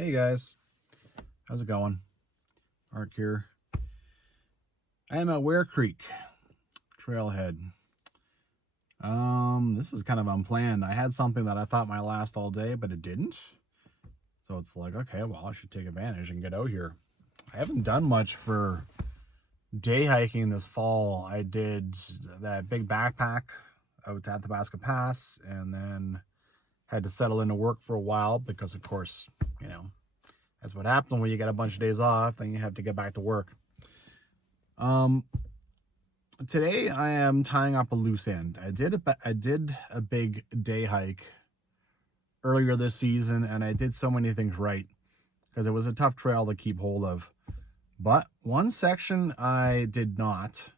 Hey guys, how's it going? Mark here. I am at Ware Creek trailhead. This is kind of unplanned. I had something that I thought might last all day, but it didn't. So it's like, okay, well, I should take advantage and get out here. I haven't done much for day hiking this fall. I did that big backpack out to Athabasca Pass, and then had to settle into work for a while because, of course, that's what happens when you get a bunch of days off, then you have to get back to work. Today I am tying up a loose end. I did a big day hike earlier this season, and I did so many things right because it was a tough trail to keep hold of. But one section I did not.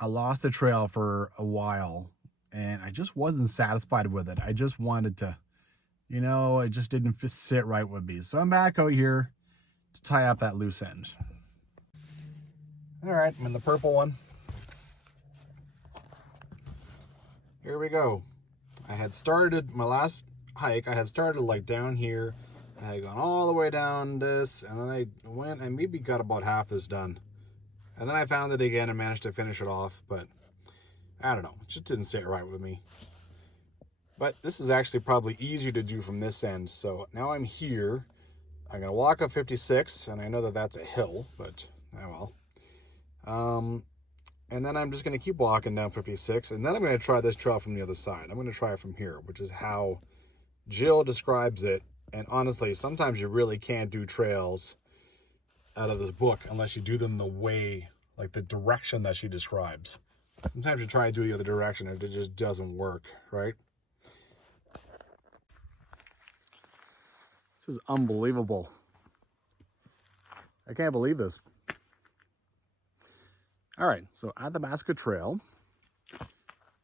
I lost the trail for a while, and I just wasn't satisfied with it. I just wanted to, it just didn't sit right with me. So I'm back out here to tie up that loose end. All right, I'm in the purple one. Here we go. I had started my last hike. I had started like down here. I had gone all the way down this, and then I went and maybe got about half this done. And then I found it again and managed to finish it off, but I don't know. It just didn't sit right with me. But this is actually probably easier to do from this end. So now I'm here. I'm going to walk up 56, and I know that that's a hill, but oh well. And then I'm just going to keep walking down 56, and then I'm going to try this trail from the other side. I'm going to try it from here, which is how Jill describes it. And honestly, sometimes you really can't do trails out of this book unless you do them the way, like the direction that she describes. Sometimes you try to do the other direction and it just doesn't work, right? This is unbelievable. I can't believe this. All right, so Athabasca Trail,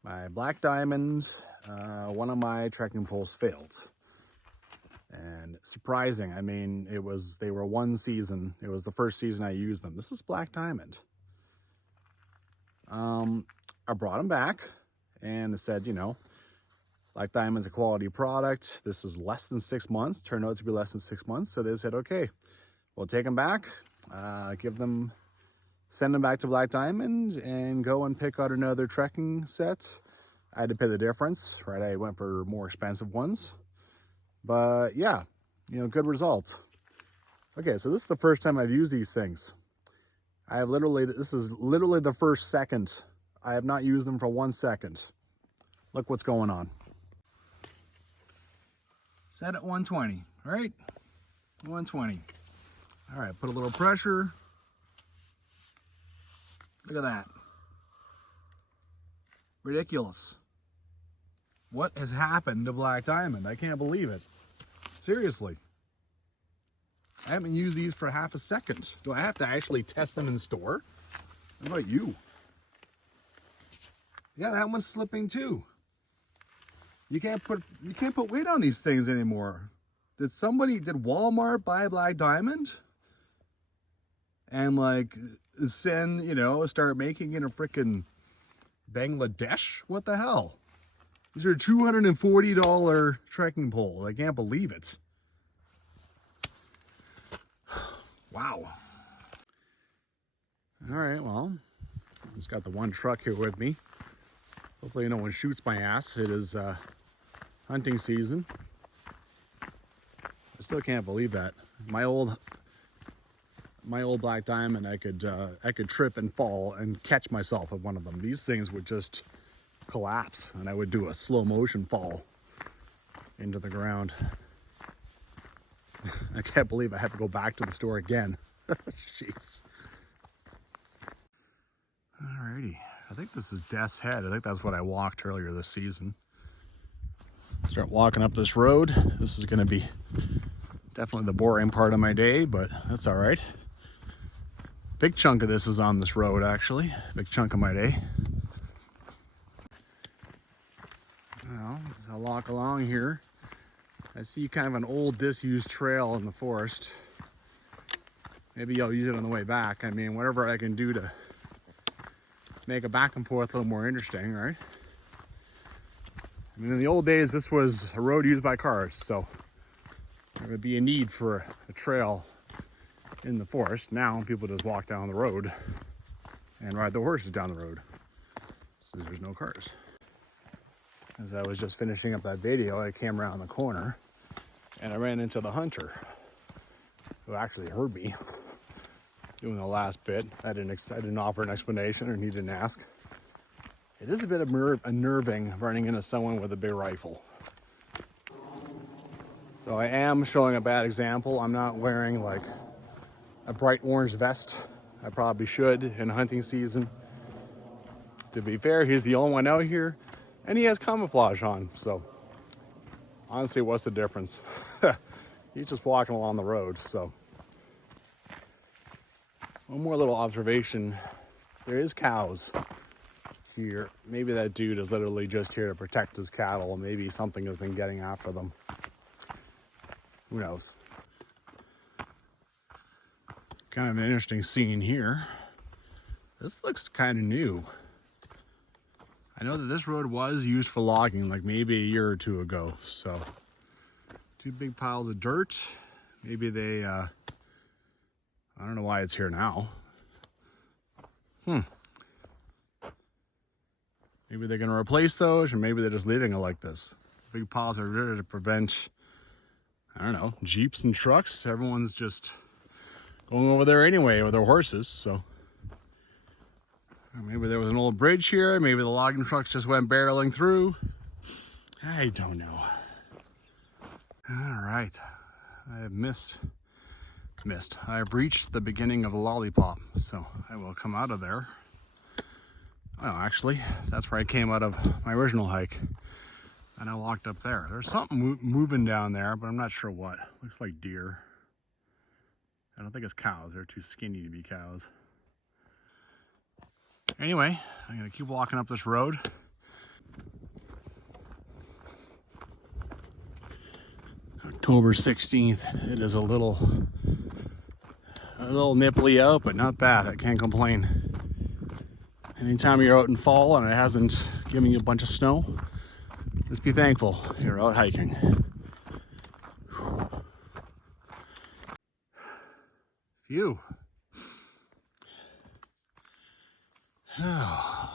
my black diamond, one of my trekking poles failed. And surprising, I mean, they were one season. It was the first season I used them. This is black diamond. I brought them back and it said, black diamond's a quality product. This is less than 6 months. Turned out to be less than 6 months. So they said, okay, we'll take them back, send them back to Black Diamond and go and pick out another trekking set. I had to pay the difference, right? I went for more expensive ones. But yeah, good results. Okay, so this is the first time I've used these things. This is literally the first second. I have not used them for 1 second. Look what's going on. Set at 120, right? 120. All right, put a little pressure. Look at that. Ridiculous. What has happened to Black Diamond? I can't believe it. Seriously. I haven't used these for half a second. Do I have to actually test them in store? What about you? Yeah, that one's slipping too. You can't put weight on these things anymore. Did Walmart buy Black Diamond? And start making it in a frickin' Bangladesh? What the hell? These are $240 trekking poles. I can't believe it. Wow. All right, well, I just got the one truck here with me. Hopefully no one shoots my ass. It is hunting season. I still can't believe that. My old Black Diamond, I could trip and fall and catch myself with one of them. These things would just collapse and I would do a slow motion fall into the ground. I can't believe I have to go back to the store again. Jeez. Alrighty, I think this is Death's Head. I think that's what I walked earlier this season. Start walking up this road. This is going to be definitely the boring part of my day, but that's all right. Big chunk of this is on this road, actually. Big chunk of my day. Well, as I walk along here, I see kind of an old disused trail in the forest. Maybe I'll use it on the way back. I mean, whatever I can do to make a back and forth a little more interesting, right? I mean, in the old days, this was a road used by cars, so there would be a need for a trail in the forest. Now people just walk down the road and ride their horses down the road since there's no cars. As I was just finishing up that video, I came around the corner and I ran into the hunter, who actually heard me doing the last bit. I didn't offer an explanation, and he didn't ask. It is a bit unnerving running into someone with a big rifle. So I am showing a bad example. I'm not wearing like a bright orange vest. I probably should in hunting season. To be fair, he's the only one out here, and he has camouflage on. So honestly, what's the difference? He's just walking along the road. So one more little observation. There is cows here. Maybe that dude is literally just here to protect his cattle. Maybe something has been getting after them. Who knows? Kind of an interesting scene here. This looks kind of new. I know that this road was used for logging like maybe a year or two ago. So two big piles of dirt. Maybe they, I don't know why it's here now. Maybe they're gonna replace those, or maybe they're just leaving it like this. Big piles of dirt to prevent, I don't know, Jeeps and trucks. Everyone's just going over there anyway with their horses, so. Or maybe there was an old bridge here. Maybe the logging trucks just went barreling through. I don't know. All right, I have missed. I have reached the beginning of the lollipop, so I will come out of there. Oh, actually, that's where I came out of my original hike. And I walked up there. There's something moving down there, but I'm not sure what. Looks like deer. I don't think it's cows. They're too skinny to be cows. Anyway, I'm gonna keep walking up this road. October 16th. It is a little nipply out, but not bad. I can't complain. Anytime you're out in fall and it hasn't given you a bunch of snow, just be thankful you're out hiking. Phew. I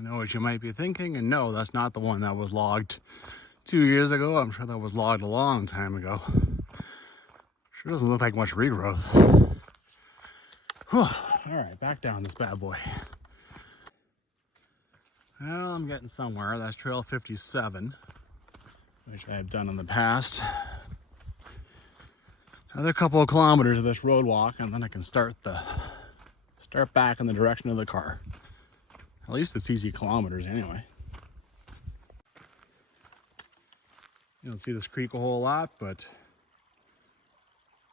know what you might be thinking, and no, that's not the one that was logged 2 years ago. I'm sure that was logged a long time ago. Sure doesn't look like much regrowth. Whew. All right, back down this bad boy. Well, I'm getting somewhere. That's Trail 57, which I've done in the past. Another couple of kilometers of this road walk, and then I can start back in the direction of the car. At least it's easy kilometers anyway. You don't see this creek a whole lot, but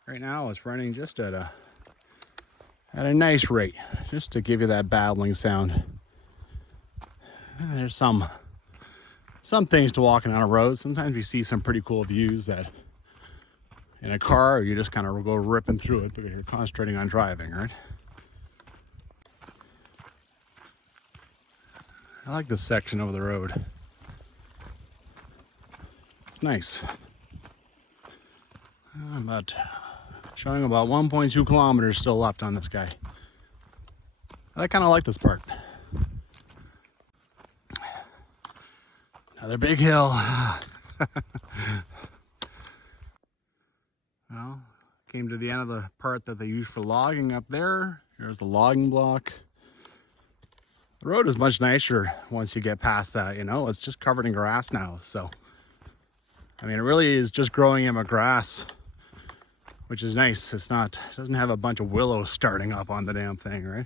right now it's running just at a nice rate, just to give you that babbling sound. There's some things to walking on a road. Sometimes you see some pretty cool views that in a car, you just kind of go ripping through it because you're concentrating on driving, right? I like this section of the road. It's nice. Showing about 1.2 kilometers still left on this guy. I kind of like this part. Another big hill. Well, came to the end of the part that they use for logging up there. Here's the logging block. The road is much nicer once you get past that, you know. It's just covered in grass now, so. I mean, it really is just growing in the grass, which is nice. It doesn't have a bunch of willows starting up on the damn thing, right?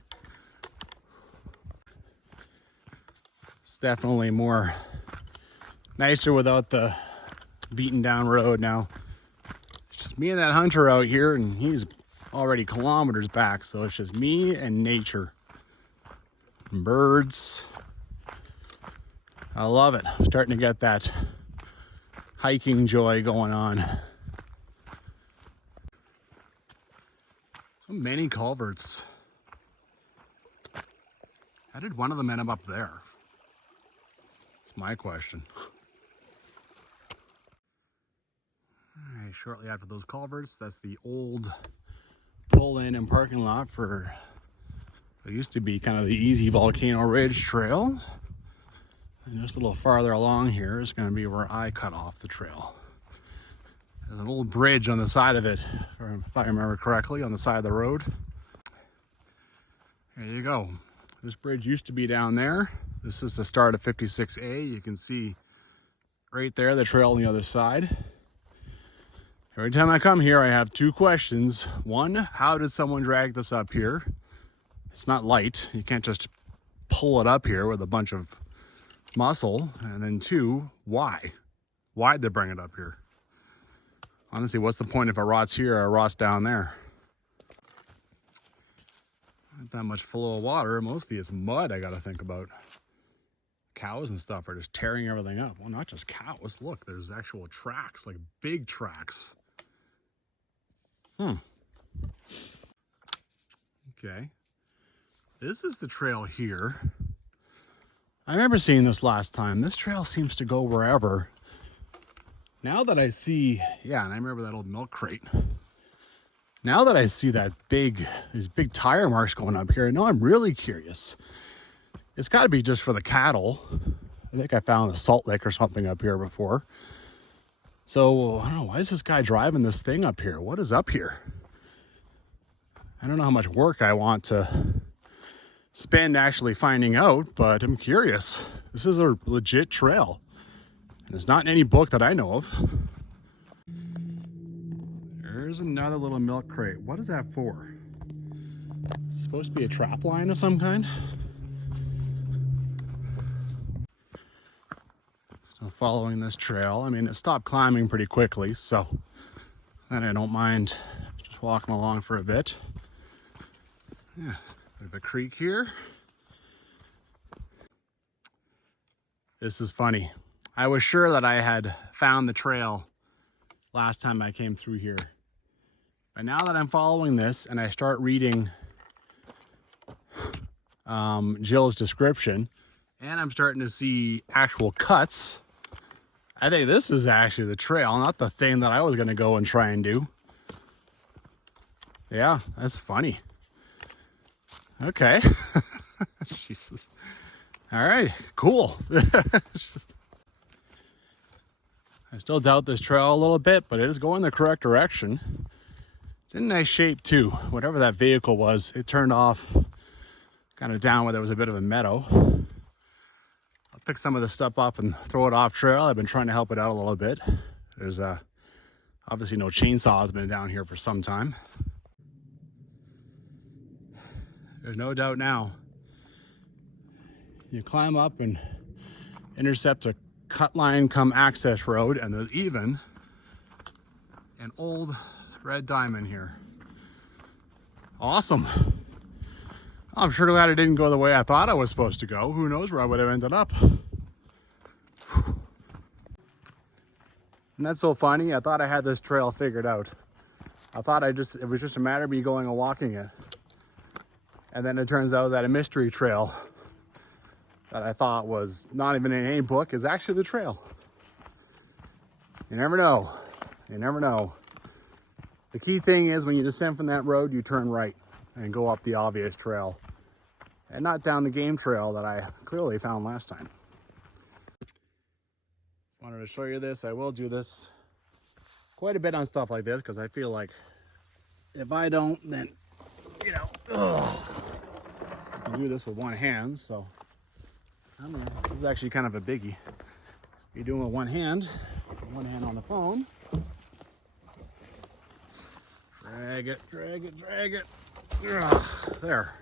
It's definitely nicer without the beaten down road now. It's just me and that hunter out here, and he's already kilometers back, so it's just me and nature. Birds. I love it. I'm starting to get that hiking joy going on. So many culverts. How did one of them end up there? That's my question. shortly after those culverts. That's the old pull-in and parking lot for what used to be kind of the easy Volcano Ridge Trail. And just a little farther along here is going to be where I cut off the trail. There's an old bridge on the side of it, if I remember correctly, on the side of the road. There you go. This bridge used to be down there. This is the start of 56A. You can see right there the trail on the other side. Every time I come here, I have two questions. One, how did someone drag this up here? It's not light. You can't just pull it up here with a bunch of muscle. And then two, why? Why'd they bring it up here? Honestly, what's the point if it rots here or it rots down there? Not that much flow of water. Mostly it's mud I got to think about. Cows and stuff are just tearing everything up. Well, not just cows. Look, there's actual tracks, like big tracks. Okay. This is the trail here. I remember seeing this last time. This trail seems to go wherever. Now that I see, yeah, and I remember that old milk crate. Now that I see these big tire marks going up here, now I'm really curious. It's got to be just for the cattle. I think I found a salt lick or something up here before. So, I don't know, why is this guy driving this thing up here? What is up here? I don't know how much work I want to spend actually finding out, but I'm curious. This is a legit trail. And it's not in any book that I know of. There's another little milk crate. What is that for? It's supposed to be a trap line of some kind? So following this trail, I mean, it stopped climbing pretty quickly, so then I don't mind just walking along for a bit. Yeah, there's a creek here. This is funny. I was sure that I had found the trail last time I came through here. But now that I'm following this and I start reading Jill's description, and I'm starting to see actual cuts, I think this is actually the trail, not the thing that I was going to go and try and do. Yeah, that's funny. Okay. Jesus. All right, cool. I still doubt this trail a little bit, but it is going the correct direction. It's in nice shape too. Whatever that vehicle was, it turned off kind of down where there was a bit of a meadow. I'll pick some of this stuff up and throw it off trail. I've been trying to help it out a little bit. There's obviously no chainsaw has been down here for some time. There's no doubt now. You climb up and intercept a cut line come access road, and there's even an old red diamond here. Awesome. I'm sure glad it didn't go the way I thought I was supposed to go. Who knows where I would have ended up. And that's so funny. I thought I had this trail figured out. I thought it was just a matter of me going and walking it. And then it turns out that a mystery trail that I thought was not even in any book is actually the trail. You never know. You never know. The key thing is when you descend from that road, you turn right and go up the obvious trail and not down the game trail that I clearly found last time. Wanted to show you this. I will do this quite a bit on stuff like this because I feel like if I don't, then, you know, I can do this with one hand. So I don't know, this is actually kind of a biggie. You're doing with one hand on the phone. Drag it, drag it, drag it. There,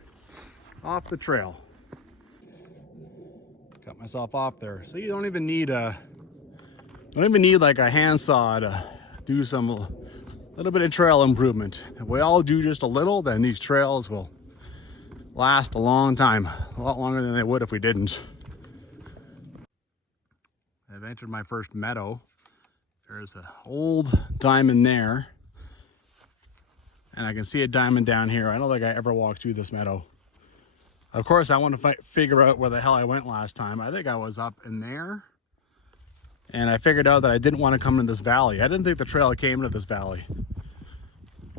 off the trail. Cut myself off there. So you don't even need like a handsaw to do some little bit of trail improvement. If we all do just a little, then these trails will last a long time, a lot longer than they would if we didn't. I've entered my first meadow. There's an old diamond there. And I can see a diamond down here. I don't think I ever walked through this meadow. Of course, I want to figure out where the hell I went last time. I think I was up in there. And I figured out that I didn't want to come into this valley. I didn't think the trail came into this valley.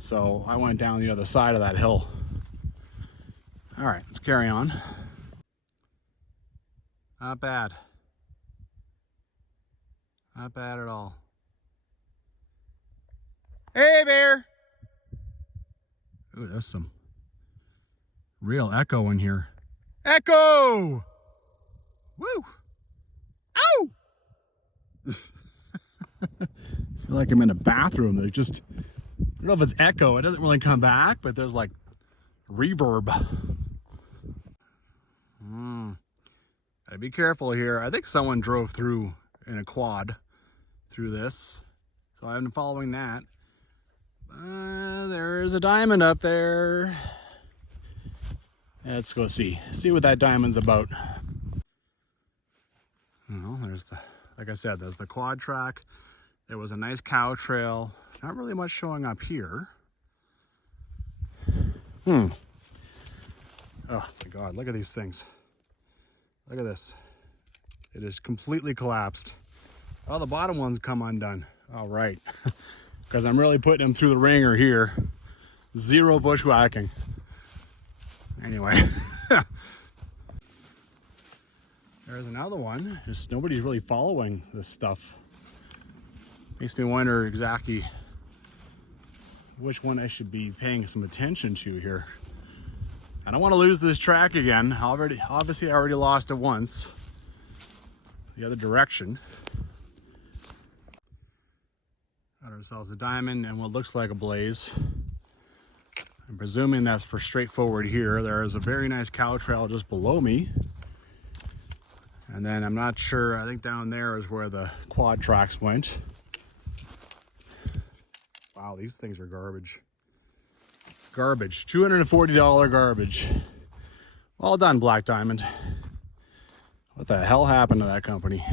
So I went down the other side of that hill. All right, let's carry on. Not bad. Not bad at all. Hey, bear! Ooh, there's some real echo in here. Echo! Woo! Ow! I feel like I'm in a bathroom. There's just, I don't know if it's echo. It doesn't really come back, but there's like reverb. Gotta be careful here. I think someone drove through in a quad through this, so I've been following that. There's a diamond up there. Let's go see what that diamond's about. Well, there's the, like I said, there's the quad track. There was a nice cow trail. Not really much showing up here. Oh my God, look at these things. Look at this. It is completely collapsed. Oh, the bottom ones come undone. All right. Because I'm really putting them through the ringer here. Zero bushwhacking. Anyway. There's another one. Just nobody's really following this stuff. Makes me wonder exactly which one I should be paying some attention to here. I don't want to lose this track again. Obviously I already lost it once. The other direction. Got ourselves a diamond and what looks like a blaze. I'm presuming that's for straightforward here. There is a very nice cow trail just below me. And then I'm not sure, I think down there is where the quad tracks went. Wow, these things are garbage. Garbage, $240 garbage. Well done, Black Diamond. What the hell happened to that company?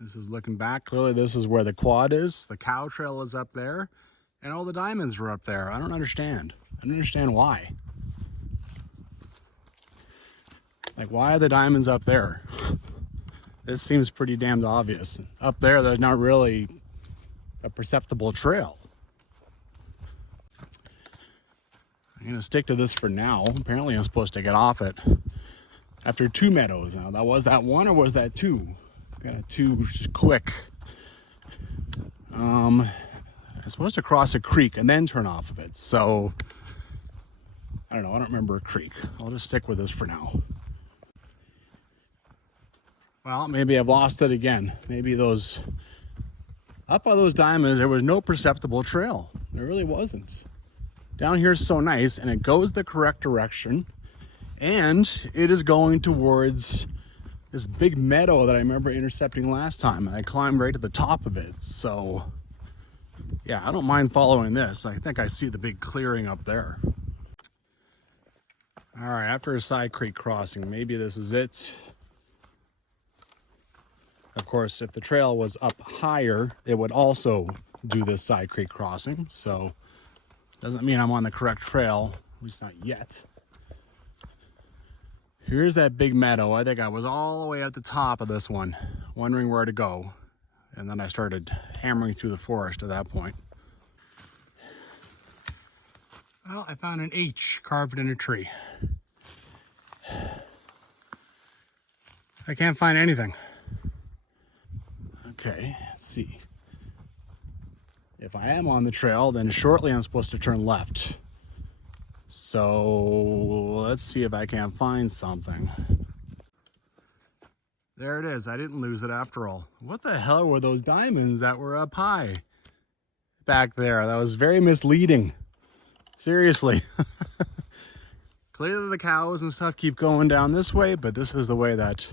This is looking back. Clearly this is where the quad is. The cow trail is up there. And all the diamonds were up there. I don't understand. I don't understand why. Like, why are the diamonds up there? This seems pretty damned obvious. Up there, there's not really a perceptible trail. I'm gonna stick to this for now. Apparently I'm supposed to get off it after 2 meadows. Now, that was that one or was that 2? Got 2 quick. I'm supposed to cross a creek and then turn off of it. So, I don't know, I don't remember a creek. I'll just stick with this for now. Well, maybe I've lost it again. Maybe those, up by those diamonds, there was no perceptible trail. There really wasn't. Down here is so nice, and it goes the correct direction, and it is going towards this big meadow that I remember intercepting last time, and I climbed right to the top of it. So, yeah, I don't mind following this. I think I see the big clearing up there. All right, after a side creek crossing, maybe this is it. Of course, if the trail was up higher, it would also do this side creek crossing. So, doesn't mean I'm on the correct trail, at least not yet. Here's that big meadow. I think I was all the way at the top of this one, wondering where to go. And then I started hammering through the forest at that point. Well, I found an H carved in a tree. I can't find anything. Okay, let's see. If I am on the trail, then shortly I'm supposed to turn left. So let's see if I can find something. There it is. I didn't lose it after all. What the hell were those diamonds that were up high back there? That was very misleading. Seriously. Clearly the cows and stuff keep going down this way, but this is the way that...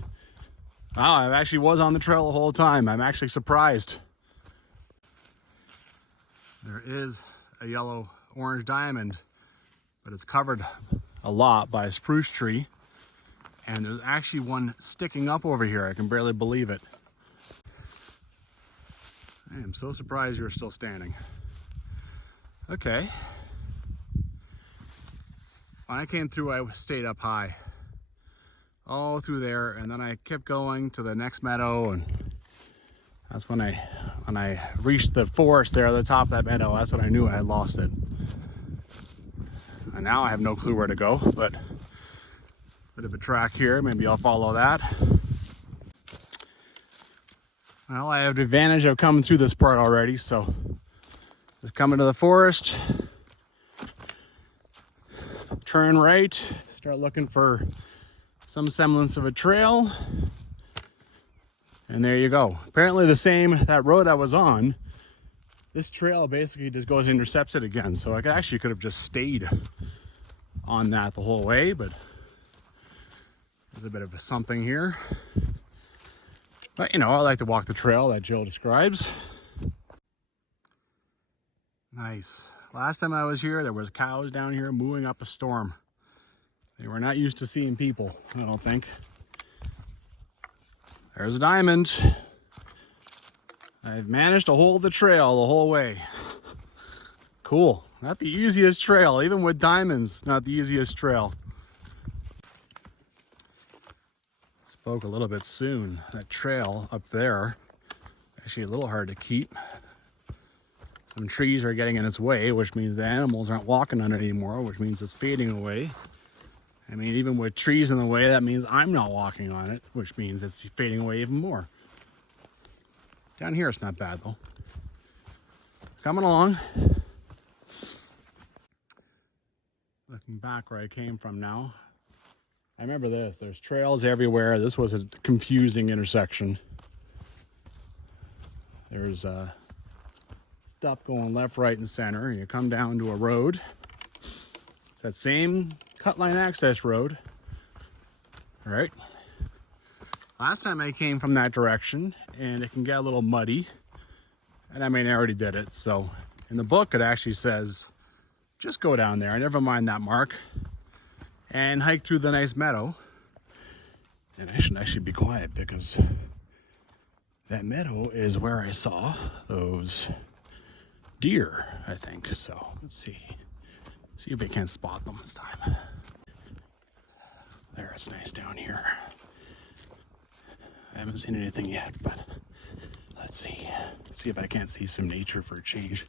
Wow, I actually was on the trail the whole time. I'm actually surprised. There is a yellow orange diamond, but it's covered a lot by a spruce tree. And there's actually one sticking up over here. I can barely believe it. I am so surprised you're still standing. Okay. When I came through, I stayed up high. all through there, and then I kept going to the next meadow, and that's when I reached the forest there at the top of that meadow. That's when I knew I had lost it. And now I have no clue where to go, but bit of a track here. Maybe I'll follow that. Well, I have the advantage of coming through this part already, so just come into the forest, turn right, start looking for some semblance of a trail, and there you go. Apparently that road I was on, this trail basically just goes and intercepts it again, so I actually could have just stayed on that the whole way, but there's a bit of a something here. But you know, I like to walk the trail that Jill describes. Nice. Last time I was here, there was cows down here mooing up a storm. They were not used to seeing people, I don't think. There's a diamond. I've managed to hold the trail the whole way. Cool. Not the easiest trail, even with diamonds, not the easiest trail. Spoke a little bit soon. That trail up there, actually a little hard to keep. Some trees are getting in its way, which means the animals aren't walking on it anymore, which means it's fading away. I mean, even with trees in the way, that means I'm not walking on it, which means it's fading away even more. Down here, it's not bad though. Coming along. Looking back where I came from now, I remember this. There's trails everywhere. This was a confusing intersection. There's stuff going left, right, and center. You come down to a road. It's that same cut line access road. All right. Last time I came from that direction, and it can get a little muddy. And I mean, I already did it. So in the book, it actually says, just go down there. Never mind that mark. And hike through the nice meadow. And I should actually be quiet because that meadow is where I saw those deer, I think. So let's see if we can spot them this time. There, it's nice down here. I haven't seen anything yet, but let's see if I can't see some nature for a change.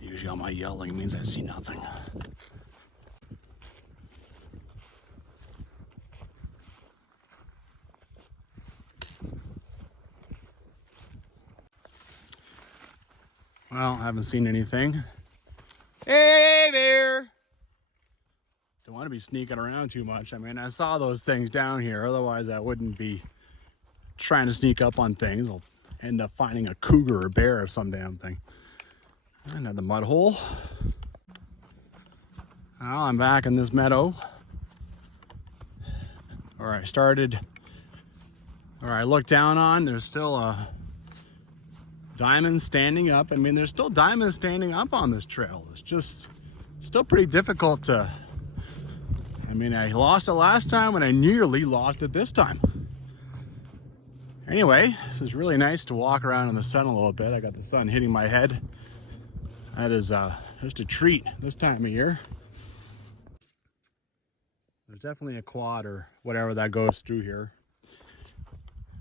Usually all my yelling means I see nothing. Well, I haven't seen anything. Hey there! Don't want to be sneaking around too much. I mean, I saw those things down here. Otherwise, I wouldn't be trying to sneak up on things. I'll end up finding a cougar or bear or some damn thing. Another mud hole. Now I'm back in this meadow where I started, where I looked down on. There's still a diamond standing up. I mean, there's still diamonds standing up on this trail. It's just still pretty difficult to, I mean, I lost it last time and I nearly lost it this time. Anyway, this is really nice to walk around in the sun a little bit. I got the sun hitting my head. That is just a treat this time of year. There's definitely a quad or whatever that goes through here.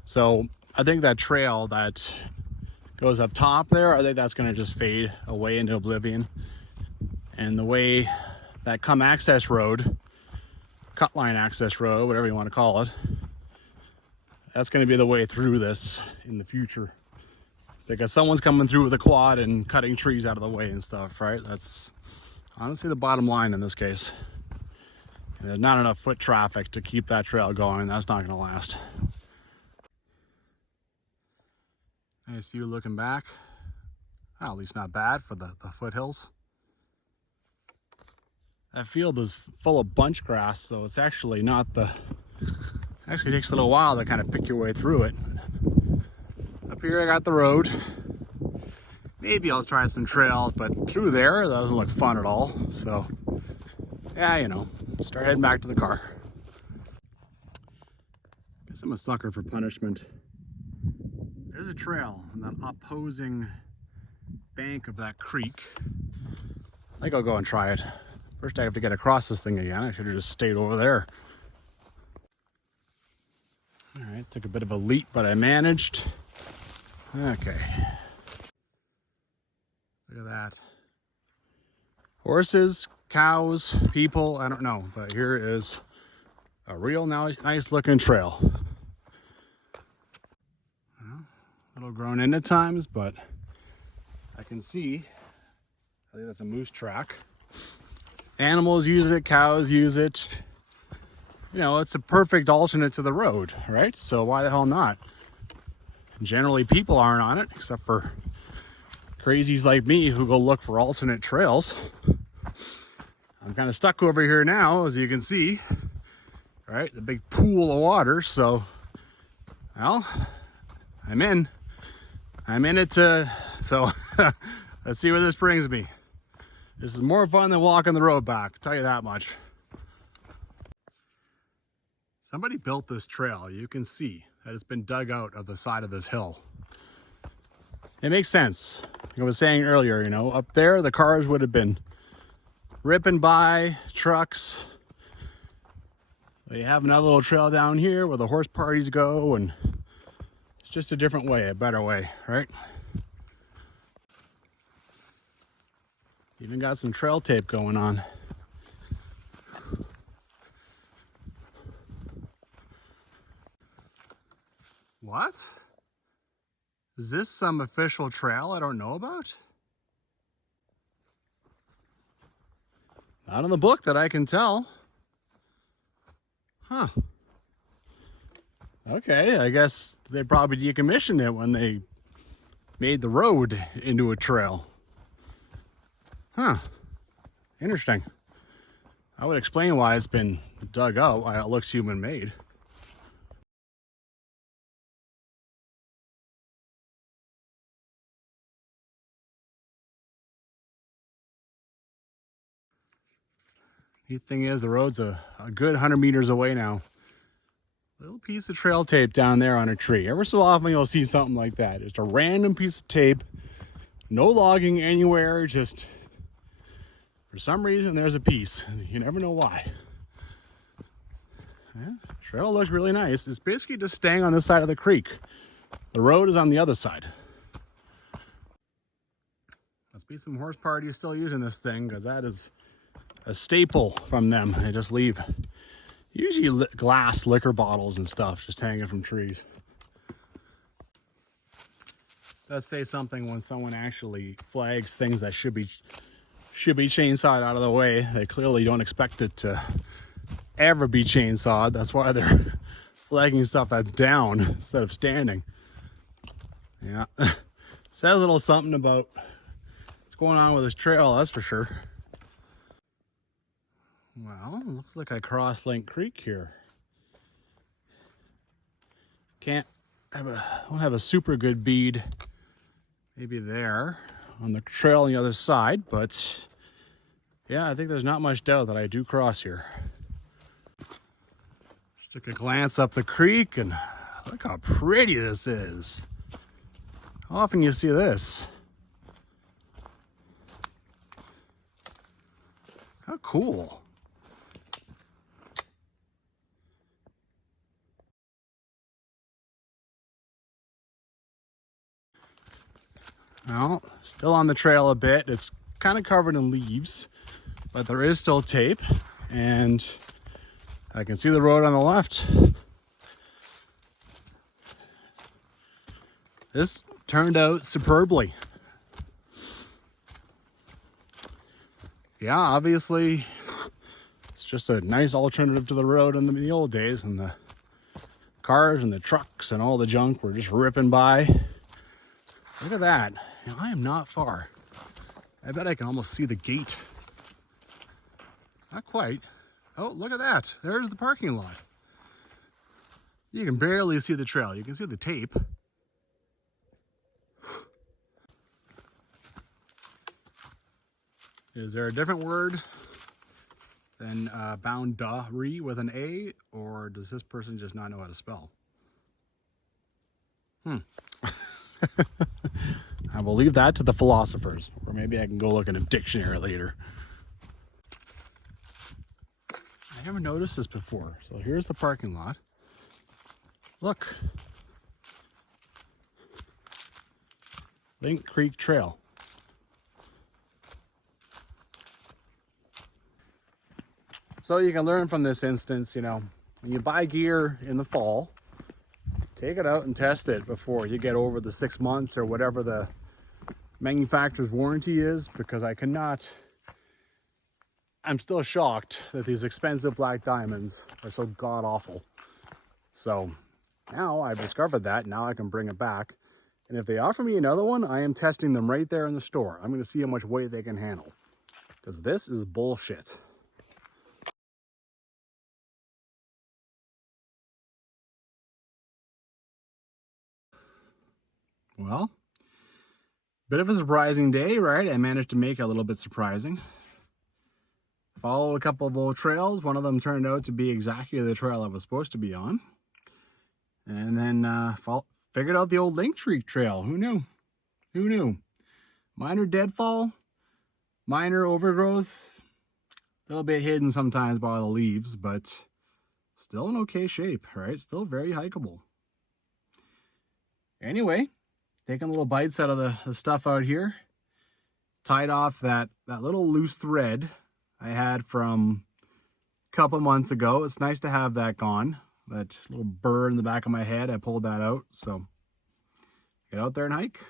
So I think that trail that goes up top there, I think that's going to just fade away into oblivion. And the way that cut line access road, whatever you want to call it, that's going to be the way through this in the future. Because someone's coming through with a quad and cutting trees out of the way and stuff, right? That's honestly the bottom line in this case. And there's not enough foot traffic to keep that trail going. That's not going to last. Nice view looking back. Well, at least not bad for the foothills. That field is full of bunch grass, so it's actually not the... Actually takes a little while to kind of pick your way through it. Up here I got the road. Maybe I'll try some trails, but through there, that doesn't look fun at all. So, yeah, you know, start heading back to the car. Guess I'm a sucker for punishment. There's a trail on that opposing bank of that creek. I think I'll go and try it. First I have to get across this thing again. I should have just stayed over there. All right, took a bit of a leap, but I managed. Okay. Look at that. Horses, cows, people, I don't know, but here is a real nice looking trail. Well, a little grown in at times, but I can see, I think that's a moose track. Animals use it, cows use it. You know, it's a perfect alternate to the road, right? So why the hell not? Generally, people aren't on it, except for crazies like me who go look for alternate trails. I'm kind of stuck over here now, as you can see, right? The big pool of water. So, well, I'm in it. So let's see where this brings me. This is more fun than walking the road back, I'll tell you that much. Somebody built this trail. You can see that it's been dug out of the side of this hill. It makes sense. Like I was saying earlier, you know, up there the cars would have been ripping by, trucks. You have another little trail down here where the horse parties go, and it's just a different way, a better way, right? Even got some trail tape going on. What? Is this some official trail I don't know about? Not in the book that I can tell. Huh. Okay, I guess they probably decommissioned it when they made the road into a trail. Huh. Interesting. I would explain why it's been dug out, why it looks human-made. Neat thing is, the road's a good 100 meters away now. Little piece of trail tape down there on a tree. Ever so often you'll see something like that. Just a random piece of tape. No logging anywhere, just for some reason there's a piece. You never know why. Yeah, trail looks really nice. It's basically just staying on this side of the creek. The road is on the other side. Must be some horse parties still using this thing, because that is a staple from them. They just leave usually glass liquor bottles and stuff just hanging from trees. Does say something when someone actually flags things that should be chainsawed out of the way. They clearly don't expect it to ever be chainsawed. That's why they're flagging stuff that's down instead of standing. Yeah. Said a little something about what's going on with this trail, that's for sure. Well, looks like I crossed Lake Creek here. Don't have a super good bead maybe there on the trail on the other side, but yeah, I think there's not much doubt that I do cross here. Just took a glance up the creek and look how pretty this is. How often you see this? How cool. Well, still on the trail a bit. It's kind of covered in leaves, but there is still tape, and I can see the road on the left. This turned out superbly. Yeah, obviously, it's just a nice alternative to the road in the old days, and the cars and the trucks and all the junk were just ripping by. Look at that. Now, I am not far. I bet I can almost see the gate. Not quite. Oh, look at that. There's the parking lot. You can barely see the trail. You can see the tape. Is there a different word than boundary with an A, or does this person just not know how to spell? I will leave that to the philosophers, or maybe I can go look in a dictionary later. I never noticed this before. So here's the parking lot. Look. Link Creek Trail. So you can learn from this instance, you know, when you buy gear in the fall, take it out and test it before you get over the 6 months or whatever the manufacturer's warranty is, because I'm still shocked that these expensive black diamonds are so god awful. So now I've discovered that, now I can bring it back. And if they offer me another one, I am testing them right there in the store. I'm going to see how much weight they can handle, because this is bullshit. Well, bit of a surprising day, right? I managed to make it a little bit surprising. Followed a couple of old trails. One of them turned out to be exactly the trail I was supposed to be on. And then figured out the old Link Creek Trail. Who knew? Who knew? Minor deadfall, minor overgrowth, a little bit hidden sometimes by the leaves, but still in okay shape, right? Still very hikeable. Anyway, taking little bites out of the stuff out here. Tied off that little loose thread I had from a couple months ago. It's nice to have that gone. That little burr in the back of my head, I pulled that out. So get out there and hike.